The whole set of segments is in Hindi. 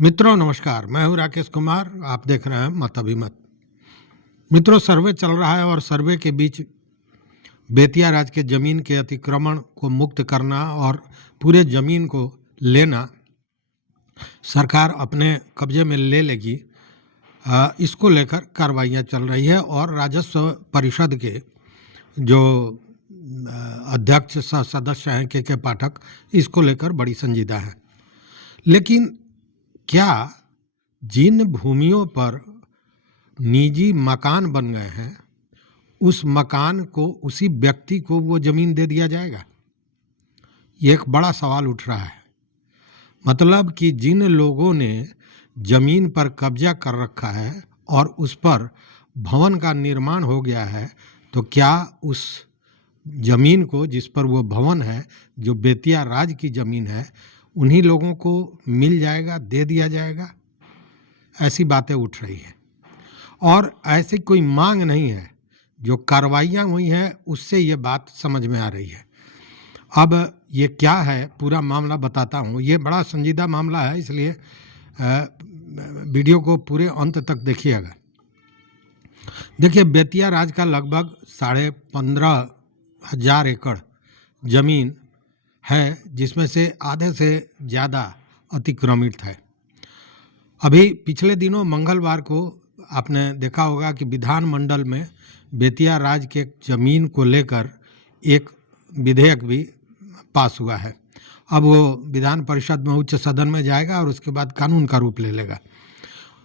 मित्रों नमस्कार, मैं हूं राकेश कुमार। आप देख रहे हैं मत अभिमत। मित्रों, सर्वे चल रहा है और सर्वे के बीच बेतिया राज्य के जमीन के अतिक्रमण को मुक्त करना और पूरे जमीन को लेना सरकार अपने कब्जे में ले लेगी, इसको लेकर कार्रवाइयां चल रही है। और राजस्व परिषद के जो अध्यक्ष सदस्य हैं के पाठक, इसको लेकर बड़ी संजीदा है। लेकिन क्या जिन भूमियों पर निजी मकान बन गए हैं उस मकान को, उसी व्यक्ति को वो जमीन दे दिया जाएगा? ये एक बड़ा सवाल उठ रहा है। मतलब कि जिन लोगों ने जमीन पर कब्जा कर रखा है और उस पर भवन का निर्माण हो गया है, तो क्या उस जमीन को, जिस पर वो भवन है, जो बेतिया राज की जमीन है, उन्हीं लोगों को मिल जाएगा, दे दिया जाएगा? ऐसी बातें उठ रही हैं और ऐसी कोई मांग नहीं है। जो कार्रवाइयाँ हुई हैं उससे ये बात समझ में आ रही है। अब ये क्या है, पूरा मामला बताता हूँ। ये बड़ा संजीदा मामला है, इसलिए वीडियो को पूरे अंत तक देखिएगा। देखिए, बेतिया राज का लगभग 15,500 एकड़ जमीन है, जिसमें से आधे से ज़्यादा अतिक्रमित है। अभी पिछले दिनों मंगलवार को आपने देखा होगा कि विधानमंडल में बेतिया राज के जमीन को लेकर एक विधेयक भी पास हुआ है। अब वो विधान परिषद में, उच्च सदन में जाएगा और उसके बाद कानून का रूप ले लेगा।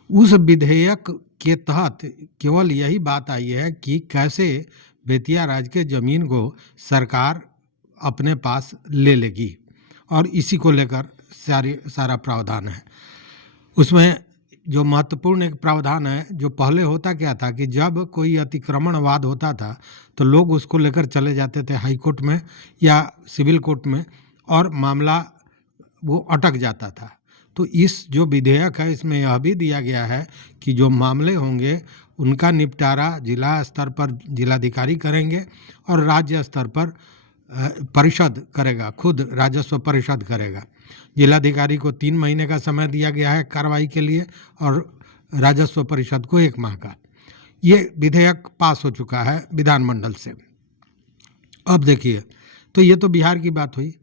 उस विधेयक के तहत केवल यही बात आई है कि कैसे बेतिया राज के जमीन को सरकार अपने पास ले लेगी, और इसी को लेकर सारा प्रावधान है। उसमें जो महत्वपूर्ण एक प्रावधान है, जो पहले होता क्या था कि जब कोई अतिक्रमणवाद होता था तो लोग उसको लेकर चले जाते थे हाई कोर्ट में या सिविल कोर्ट में, और मामला वो अटक जाता था। तो इस जो विधेयक है, इसमें यह भी दिया गया है कि जो मामले होंगे उनका निपटारा जिला स्तर पर जिलाधिकारी करेंगे और राज्य स्तर पर परिषद करेगा, खुद राजस्व परिषद करेगा। जिलाधिकारी को 3 महीने का समय दिया गया है कार्रवाई के लिए और राजस्व परिषद को 1 माह का। ये विधेयक पास हो चुका है विधानमंडल से। अब देखिए, तो ये तो बिहार की बात हुई।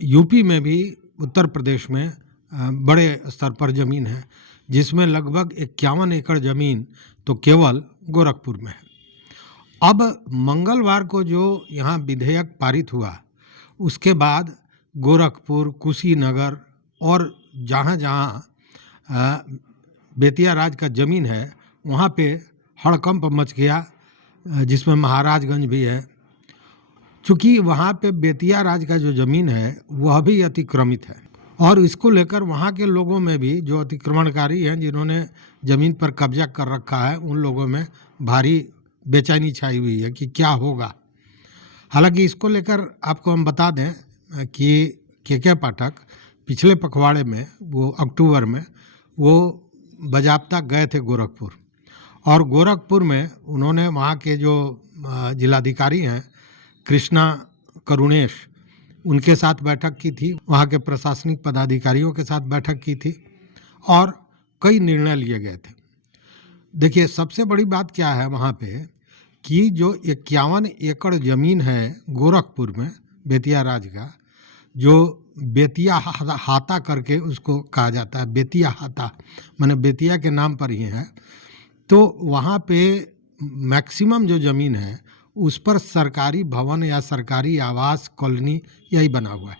यूपी में भी, उत्तर प्रदेश में बड़े स्तर पर ज़मीन है, जिसमें लगभग 51 एकड़ ज़मीन तो केवल गोरखपुर में है। अब मंगलवार को जो यहाँ विधेयक पारित हुआ, उसके बाद गोरखपुर, कुशीनगर और जहाँ जहाँ बेतिया राज का ज़मीन है, वहाँ पे हड़कंप मच गया, जिसमें महाराजगंज भी है। चूँकि वहाँ पे बेतिया राज का जो ज़मीन है वह भी अतिक्रमित है, और इसको लेकर वहाँ के लोगों में भी, जो अतिक्रमणकारी हैं, जिन्होंने ज़मीन पर कब्जा कर रखा है, उन लोगों में भारी बेचैनी छाई हुई है कि क्या होगा। हालांकि इसको लेकर आपको हम बता दें कि के पाठक पिछले पखवाड़े में, वो अक्टूबर में, वो बाज़ाब्ता गए थे गोरखपुर, और गोरखपुर में उन्होंने वहाँ के जो जिलाधिकारी हैं कृष्णा करुणेश, उनके साथ बैठक की थी, वहाँ के प्रशासनिक पदाधिकारियों के साथ बैठक की थी और कई निर्णय लिए गए थे। देखिए, सबसे बड़ी बात क्या है वहाँ पे कि जो 51 एकड़ ज़मीन है गोरखपुर में बेतिया राज का, जो बेतिया हाता करके उसको कहा जाता है, बेतिया हाता माने बेतिया के नाम पर ही है, तो वहाँ पे मैक्सिमम जो ज़मीन है उस पर सरकारी भवन या सरकारी आवास कॉलोनी यही बना हुआ है।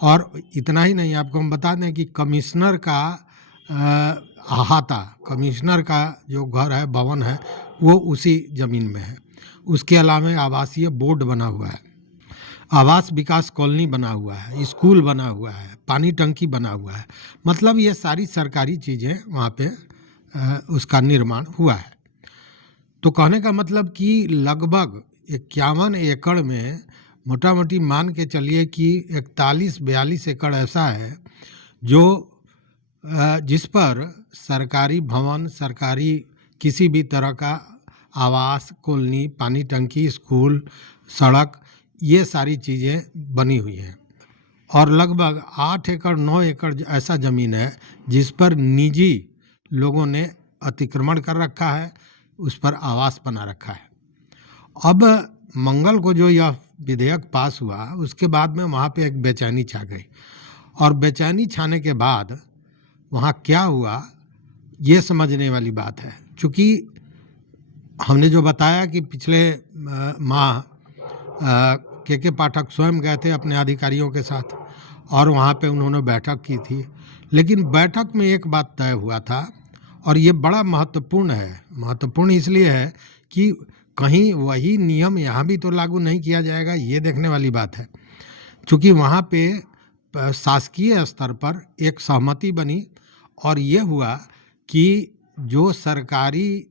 और इतना ही नहीं, आपको हम बता दें कि कमिश्नर का अहाता, कमिश्नर का जो घर है, भवन है, वो उसी ज़मीन में है। उसके अलावा आवासीय बोर्ड बना हुआ है, आवास विकास कॉलोनी बना हुआ है, स्कूल बना हुआ है, पानी टंकी बना हुआ है। मतलब ये सारी सरकारी चीज़ें वहाँ पे उसका निर्माण हुआ है। तो कहने का मतलब कि लगभग 51 एकड़ में मोटा मोटी मान के चलिए कि 41-42 एकड़ ऐसा है जो जिस पर सरकारी भवन, सरकारी किसी भी तरह का आवास, कॉलोनी, पानी टंकी, स्कूल, सड़क, ये सारी चीज़ें बनी हुई हैं। और लगभग 8 एकड़ 9 एकड़ ऐसा ज़मीन है जिस पर निजी लोगों ने अतिक्रमण कर रखा है, उस पर आवास बना रखा है। अब मंगल को जो यह विधेयक पास हुआ, उसके बाद में वहाँ पे एक बेचैनी छा गई, और बेचैनी छाने के बाद वहाँ क्या हुआ ये समझने वाली बात है। चूँकि हमने जो बताया कि पिछले माह के पाठक स्वयं गए थे अपने अधिकारियों के साथ और वहाँ पे उन्होंने बैठक की थी, लेकिन बैठक में एक बात तय हुआ था, और ये बड़ा महत्वपूर्ण है। महत्वपूर्ण इसलिए है कि कहीं वही नियम यहाँ भी तो लागू नहीं किया जाएगा, ये देखने वाली बात है। चूँकि वहाँ पे शासकीय स्तर पर एक सहमति बनी, और ये हुआ कि जो सरकारी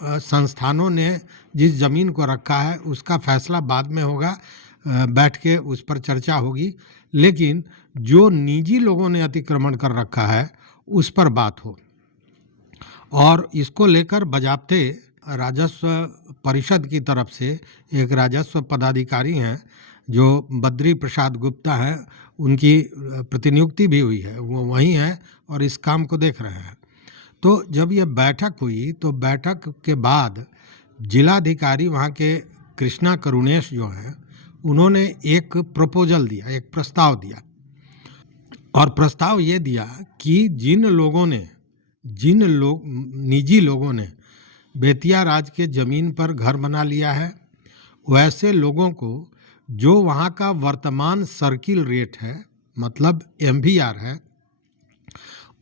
संस्थानों ने जिस ज़मीन को रखा है उसका फैसला बाद में होगा, बैठ के उस पर चर्चा होगी, लेकिन जो निजी लोगों ने अतिक्रमण कर रखा है उस पर बात हो। और इसको लेकर बजाबते राजस्व परिषद की तरफ से एक राजस्व पदाधिकारी हैं जो बद्री प्रसाद गुप्ता हैं, उनकी प्रतिनियुक्ति भी हुई है, वो वहीं हैं और इस काम को देख रहे हैं। तो जब ये बैठक हुई तो बैठक के बाद जिलाधिकारी वहाँ के कृष्णा करुणेश जो हैं, उन्होंने एक प्रपोजल दिया, एक प्रस्ताव दिया, और प्रस्ताव ये दिया कि निजी लोगों ने बेतिया राज के ज़मीन पर घर बना लिया है, वैसे लोगों को जो वहाँ का वर्तमान सर्किल रेट है, मतलब MVR है,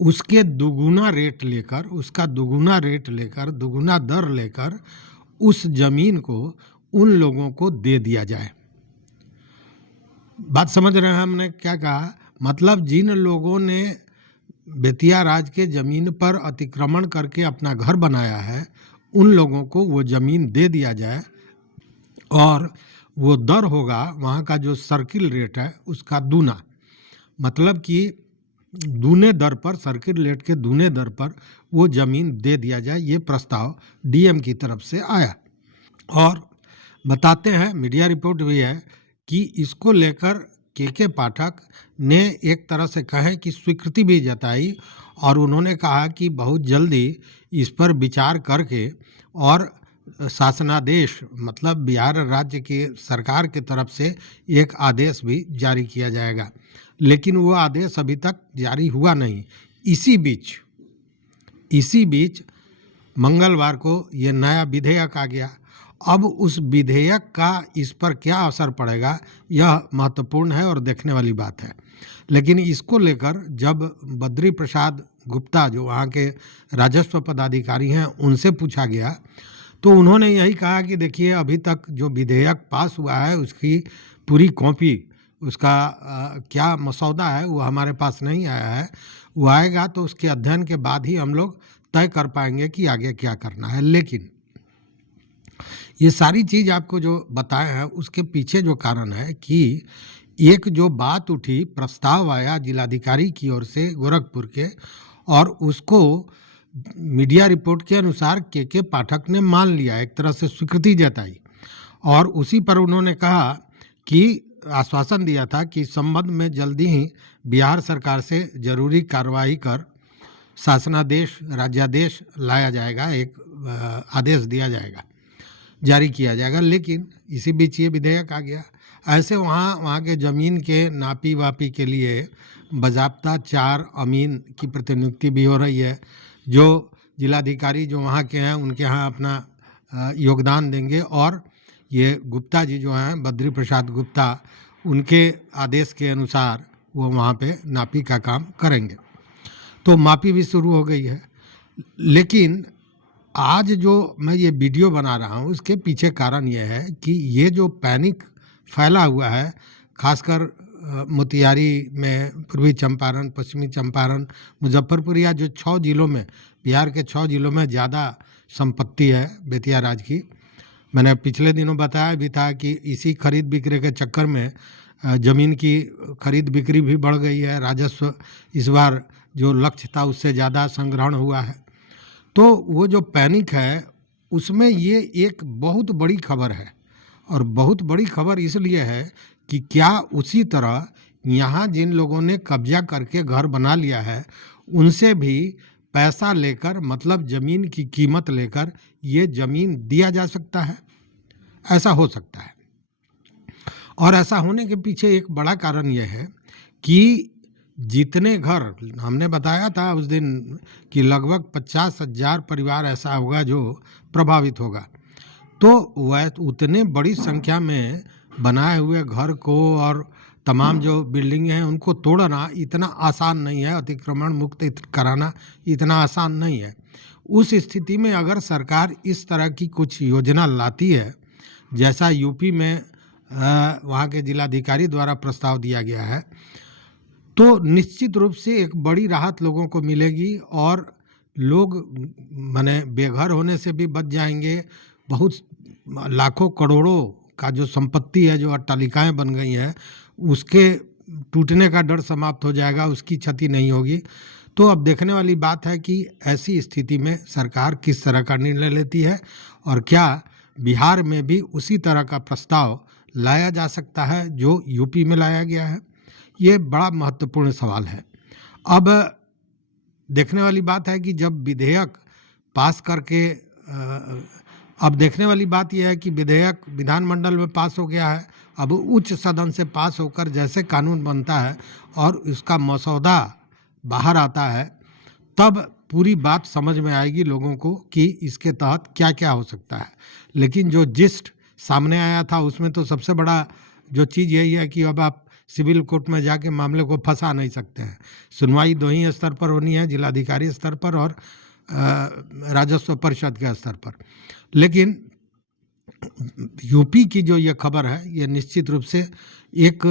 उसके दुगुना रेट लेकर, उसका दुगुना रेट लेकर, दुगुना दर लेकर उस ज़मीन को उन लोगों को दे दिया जाए। बात समझ रहे हैं हमने क्या कहा? मतलब जिन लोगों ने बेतिया राज के ज़मीन पर अतिक्रमण करके अपना घर बनाया है, उन लोगों को वो ज़मीन दे दिया जाए, और वो दर होगा वहाँ का जो सर्किल रेट है उसका दूना, मतलब कि दूने दर पर, सर्किल रेट के दूने दर पर वो ज़मीन दे दिया जाए। ये प्रस्ताव DM की तरफ से आया, और बताते हैं, मीडिया रिपोर्ट भी है कि इसको लेकर के पाठक ने एक तरह से कहें कि स्वीकृति भी जताई, और उन्होंने कहा कि बहुत जल्दी इस पर विचार करके और शासनादेश, मतलब बिहार राज्य की सरकार की तरफ से एक आदेश भी जारी किया जाएगा, लेकिन वो आदेश अभी तक जारी हुआ नहीं। इसी बीच मंगलवार को ये नया विधेयक आ गया। अब उस विधेयक का इस पर क्या असर पड़ेगा, यह महत्वपूर्ण है और देखने वाली बात है। लेकिन इसको लेकर जब बद्री प्रसाद गुप्ता जो वहाँ के राजस्व पदाधिकारी हैं, उनसे पूछा गया तो उन्होंने यही कहा कि देखिए, अभी तक जो विधेयक पास हुआ है उसकी पूरी कॉपी, उसका क्या मसौदा है वो हमारे पास नहीं आया है, वो आएगा तो उसके अध्ययन के बाद ही हम लोग तय कर पाएंगे कि आगे क्या करना है। लेकिन ये सारी चीज़ आपको जो बताए हैं उसके पीछे जो कारण है कि एक जो बात उठी, प्रस्ताव आया जिलाधिकारी की ओर से गोरखपुर के, और उसको मीडिया रिपोर्ट के अनुसार के पाठक ने मान लिया, एक तरह से स्वीकृति जताई, और उसी पर उन्होंने कहा कि आश्वासन दिया था कि इस संबंध में जल्दी ही बिहार सरकार से जरूरी कार्रवाई कर शासनादेश, राज्यादेश लाया जाएगा, एक आदेश दिया जाएगा, जारी किया जाएगा। लेकिन इसी बीच ये विधेयक आ गया। ऐसे वहाँ के ज़मीन के नापी वापी के लिए बाज़ाब्ता 4 अमीन की प्रतिनियुक्ति भी हो रही है, जो जिलाधिकारी जो वहाँ के हैं उनके यहाँ अपना योगदान देंगे, और ये गुप्ता जी जो हैं, बद्री प्रसाद गुप्ता, उनके आदेश के अनुसार वो वहाँ पे नापी का काम करेंगे। तो मापी भी शुरू हो गई है। लेकिन आज जो मैं ये वीडियो बना रहा हूँ उसके पीछे कारण ये है कि ये जो पैनिक फैला हुआ है, खासकर मोतिहारी में, पूर्वी चंपारण, पश्चिमी चंपारण, मुजफ्फरपुर, या जो 6 जिलों में, बिहार के 6 जिलों में ज़्यादा संपत्ति है बेतिया राज की। मैंने पिछले दिनों बताया भी था कि इसी खरीद बिक्री के चक्कर में ज़मीन की खरीद बिक्री भी बढ़ गई है। राजस्व इस बार जो लक्ष्य था उससे ज़्यादा संग्रहण हुआ है। तो वो जो पैनिक है उसमें ये एक बहुत बड़ी खबर है, और बहुत बड़ी खबर इसलिए है कि क्या उसी तरह यहाँ जिन लोगों ने कब्जा करके घर बना लिया है उनसे भी पैसा लेकर, मतलब जमीन की कीमत लेकर ये जमीन दिया जा सकता है, ऐसा हो सकता है। और ऐसा होने के पीछे एक बड़ा कारण यह है कि जितने घर, हमने बताया था उस दिन कि लगभग 50,000 परिवार ऐसा होगा जो प्रभावित होगा, तो वह उतने बड़ी संख्या में बनाए हुए घर को और तमाम जो बिल्डिंग हैं उनको तोड़ना इतना आसान नहीं है, अतिक्रमण मुक्त कराना इतना आसान नहीं है। उस स्थिति में अगर सरकार इस तरह की कुछ योजना लाती है, जैसा यूपी में वहाँ के जिलाधिकारी द्वारा प्रस्ताव दिया गया है, तो निश्चित रूप से एक बड़ी राहत लोगों को मिलेगी और लोग माने बेघर होने से भी बच जाएंगे। बहुत लाखों करोड़ों का जो संपत्ति है, जो अट्टालिकाएं बन गई हैं, उसके टूटने का डर समाप्त हो जाएगा, उसकी क्षति नहीं होगी। तो अब देखने वाली बात है कि ऐसी स्थिति में सरकार किस तरह का निर्णय लेती है और क्या बिहार में भी उसी तरह का प्रस्ताव लाया जा सकता है जो यूपी में लाया गया है। ये बड़ा महत्वपूर्ण सवाल है। अब देखने वाली बात है कि जब विधेयक पास करके अब देखने वाली बात यह है कि विधेयक विधानमंडल में पास हो गया है, अब उच्च सदन से पास होकर जैसे कानून बनता है और उसका मसौदा बाहर आता है, तब पूरी बात समझ में आएगी लोगों को कि इसके तहत क्या क्या हो सकता है। लेकिन जो जिस्ट सामने आया था उसमें तो सबसे बड़ा जो चीज़ यही है कि अब आप सिविल कोर्ट में जाके मामले को फंसा नहीं सकते हैं। सुनवाई दो ही स्तर पर होनी है, जिलाधिकारी स्तर पर और राजस्व परिषद के स्तर पर। लेकिन यूपी की जो ये खबर है, ये निश्चित रूप से एक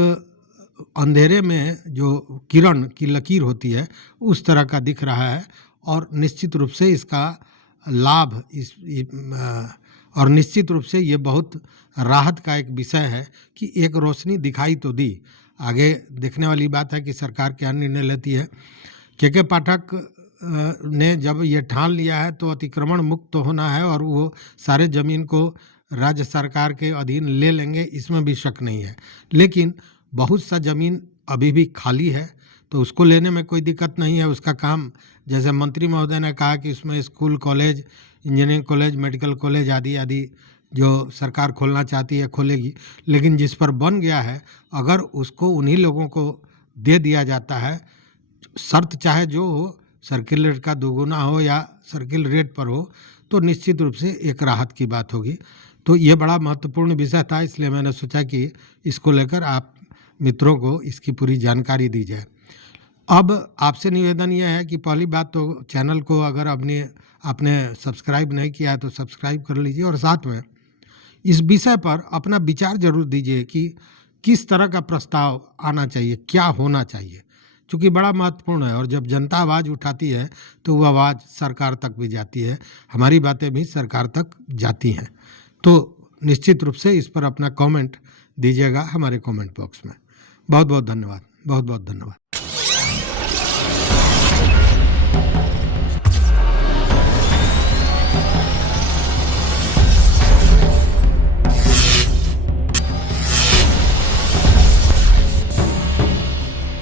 अंधेरे में जो किरण की लकीर होती है उस तरह का दिख रहा है और निश्चित रूप से इसका लाभ और निश्चित रूप से ये बहुत राहत का एक विषय है कि एक रोशनी दिखाई तो दी। आगे देखने वाली बात है कि सरकार क्या निर्णय लेती है। के पाठक ने जब ये ठान लिया है तो अतिक्रमण मुक्त तो होना है और वो सारे ज़मीन को राज्य सरकार के अधीन ले लेंगे, इसमें भी शक नहीं है। लेकिन बहुत सा ज़मीन अभी भी खाली है, तो उसको लेने में कोई दिक्कत नहीं है। उसका काम, जैसे मंत्री महोदय ने कहा कि उसमें school, college, engineering college, medical college आदि आदि जो सरकार खोलना चाहती है खोलेगी। लेकिन जिस पर बन गया है, अगर उसको उन्हीं लोगों को दे दिया जाता है, शर्त चाहे जो हो, सर्किल रेट का दोगुना हो या सर्किल रेट पर हो, तो निश्चित रूप से एक राहत की बात होगी। तो ये बड़ा महत्वपूर्ण विषय था, इसलिए मैंने सोचा कि इसको लेकर आप मित्रों को इसकी पूरी जानकारी दी जाए। अब आपसे निवेदन यह है कि पहली बात तो चैनल को अगर आपने सब्सक्राइब नहीं किया है तो सब्सक्राइब कर लीजिए और साथ में इस विषय पर अपना विचार जरूर दीजिए कि किस तरह का प्रस्ताव आना चाहिए, क्या होना चाहिए, क्योंकि बड़ा महत्वपूर्ण है। और जब जनता आवाज़ उठाती है तो वो आवाज़ सरकार तक भी जाती है, हमारी बातें भी सरकार तक जाती हैं। तो निश्चित रूप से इस पर अपना कमेंट दीजिएगा हमारे कमेंट बॉक्स में। बहुत बहुत धन्यवाद, बहुत बहुत धन्यवाद।